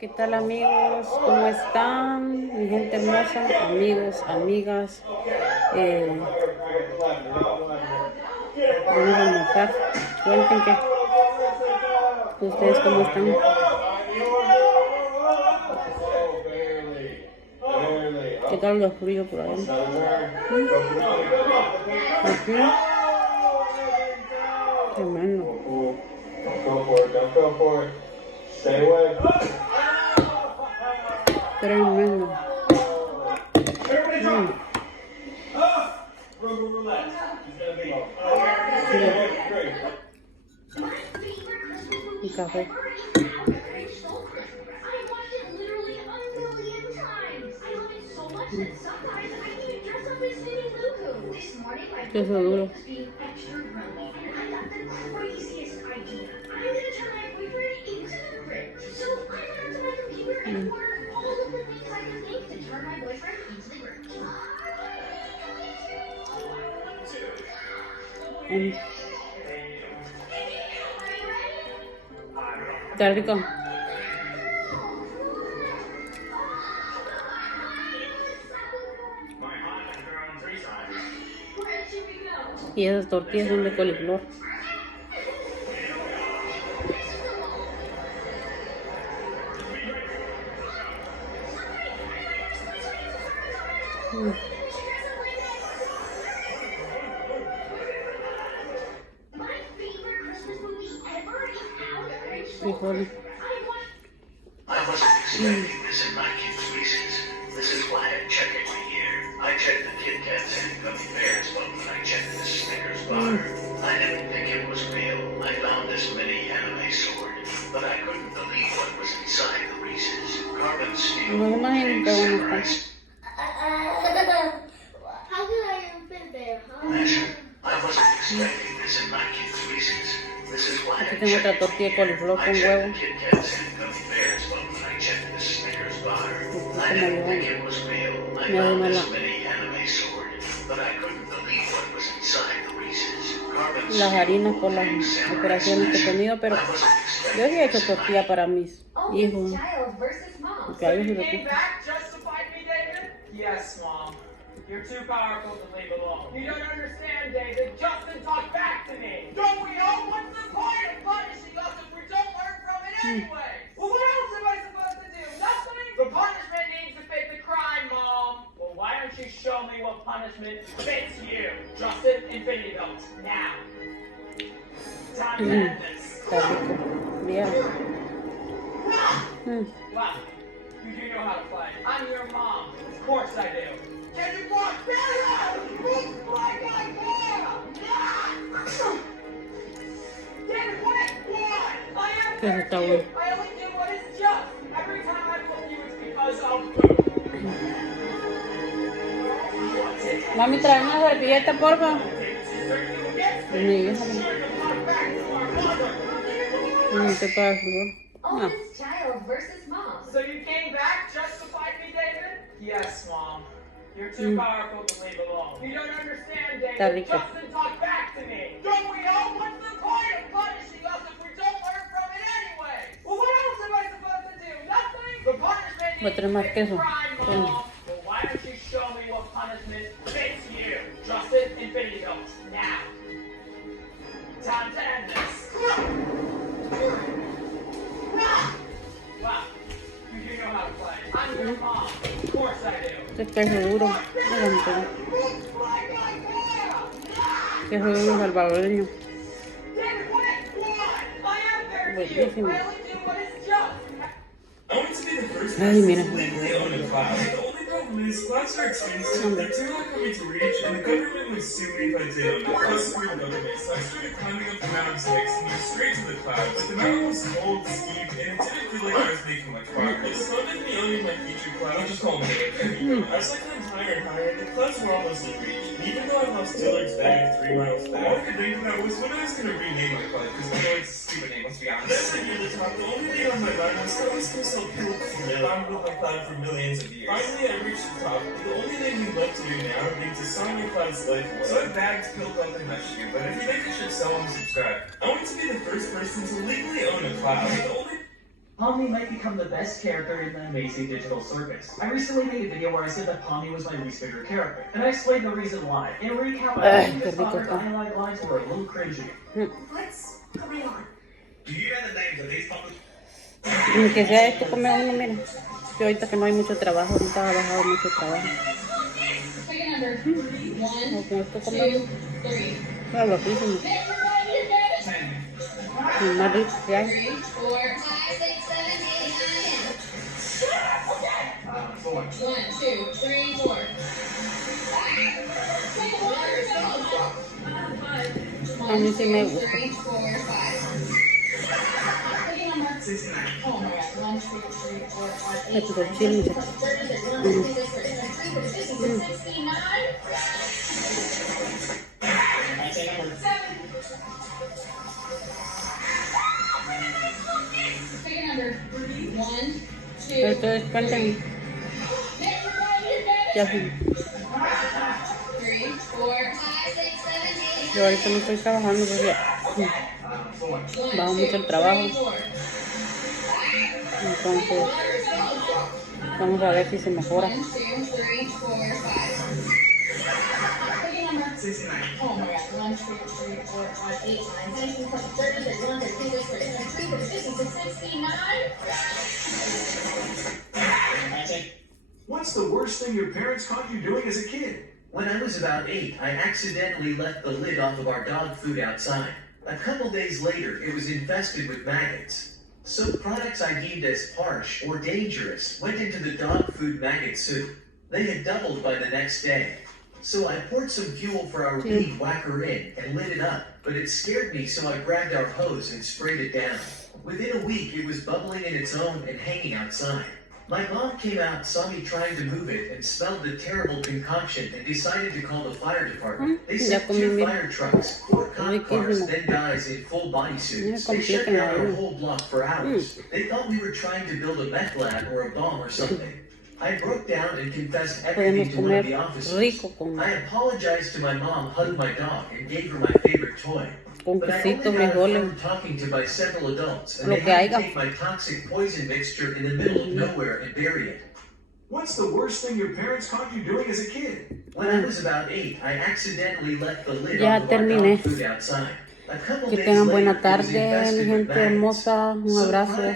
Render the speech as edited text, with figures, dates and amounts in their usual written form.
¿Qué tal amigos? ¿Cómo están? Mi gente hermosa, amigos, amigas. Vamos a almorzar. Cuenten que ustedes cómo están. ¿Qué tal los fríos por ahí? Aquí. Tremendo. Tremendo. Y café. Queso duro. Está rico. Y esas tortillas son de coliflor. Frijoles. I wasn't expecting this in my kids' Reese's. This is why I check every year. I check the Kit Kats and gummy bears, but when I checked the Snickers bar, I didn't think it was real. I found this mini anime sword, but I couldn't believe what was inside the Reese's. Carbon steel, No imagino que bueno está. How could I have been there, huh? I wasn't expecting this in my kids' Reese's. This is why Aquí I tengo otra checked tortilla de coliflor con huevo. Kit Kats and gummy bears, but when I checked the Snickers bar, I didn't think it was real. I found this mini anime sword, but I couldn't believe what was inside the Reese's. Carbon Las harinas por las operaciones que he tenido, pero yo sí he hecho tortilla para mis hijos. Porque a ellos sí les gusta. Yes, Mom. You're too powerful to leave alone. You don't understand, David. Justin talked back to me. Don't we all? What's the point of punishing us if we don't learn from it anyway? Well, what else am I supposed to do? Nothing? The punishment needs to fit the crime, Mom. Well, why don't you show me what punishment fits you? Justin, Infinity Belt. Now. Time to end this. Está rico. Bien. Wow. You do know how to play. I'm your mom. Of course I do. Can you walk better? Looks like I can! David, what? I am Eso está bueno. I only do what is just. Every time I put you, it's because of poop. Mami, trae una servilleta, porfa. Mi hija. No te pagas, no. Oldest child versus mom. So you came back just to fight me, David? Yes, Mom. You're too powerful to leave alone. You don't understand, David. Está rico. Justin talked back to me. Don't we all? What's the point of punishing us if we don't learn from it anyway? Well, what else am I supposed to do? Nothing? The punishment Voy a traer más needs to fit queso. the crime, Mom. Well, why don't you show me what punishment fits you? Justin, Infinity Ghost. Now. Time to end this. Wow. You do know how to play. I'm your mom. Of course I do. Este es queso duro. Mira, queso duro salvadoreño. Buenísimo. Ay, mira. Clouds are expensive, they're too hard for me to reach, and the government would sue me if I did. Plus, we're the government, so I started climbing up the mountain's lakes and went straight to the clouds. But the mountain was cold, steep, and it didn't feel like I was making much progress. So I didn't owning my future cloud, I'll just call them I was like climbing higher and higher, and the clouds were almost in reach. And even though I lost Dillard's bag 3 miles back, all I could think about was when I was going to rename my cloud, because I know it's a stupid name, let's be honest. As I near the top, the only thing on my mind was that I was going to sell pills around with my cloud for millions of years. Finally, I reached the top. The only thing we'd love to do now would be to song your cloud's life away. So I bagged Pill Cloud and Hush You, but if you think you should sell and subscribe. I want to be the first person to legally own a cloud. The only Pomni might become the best character in the amazing digital circus. I recently made a video where I said that Pomni was my least favorite character, and I explained the reason why. In a recap, I think this thought her dialogue lines were a little cringy. What's going on? Do you know the names of these public? Que sea esto, come uno, mira. Que ahorita que no hay mucho trabajo, ahorita ha bajado mucho trabajo. O con esto come. Claro, loquísimo. El más rico que hay. 3, 4, 5, 6, 7, 8, 9, 10. 4. 1, 2, 3, 4. A mí sí me gusta. 3, 4, 5. Oh my god. 1, 2, 3, 4, 5, 8, Le pico el chile, muchachos. 69. Pick a number. 1, 2, Pero ustedes cuenten. Ya sí. 3, 4, 5, 6, 7, 8. Yo ahorita no estoy trabajando porque bajo mucho el trabajo. Entonces, vamos a ver si se mejora. 1, 2, 3, 4, 5. Pick a number. 69. Oh my god. 1, 2, 3, 4, 5, 8, 9, 10. 30, 31, 32, 33, 36, 69. What's the worst thing your parents caught you doing as a kid? When I was about 8, I accidentally left the lid off of our dog food outside. A couple days later, it was infested with maggots. So products I deemed as harsh or dangerous went into the dog food maggot soup. They had doubled by the next day. So I poured some fuel for our weed whacker in and lit it up, but it scared me, so I grabbed our hose and sprayed it down. Within a week, it was bubbling in its own and hanging outside. My mom came out, saw me trying to move it, and smelled the terrible concoction and decided to call the fire department. They sent 2 fire trucks, 4 cop cars, then guys in full bodysuits. They shut down our whole block for hours. They thought we were trying to build a meth lab or a bomb or something. I broke down and confessed everything Podemos to one of comer the officers. rico con I apologized to my mom, hugged my dog, and gave her my favorite toy. But I only quesito, got a frijoles, phone talking to by several adults, and lo they que had to haya. take my toxic poison mixture in the middle of nowhere and bury it. What's the worst thing your parents caught you doing as a kid? When I was about 8, I accidentally left the lid Ya off of our terminé. dog food outside. A couple Que days tengan later, buena it was tarde, mi infested with gente maggots. hermosa. Un So abrazo. products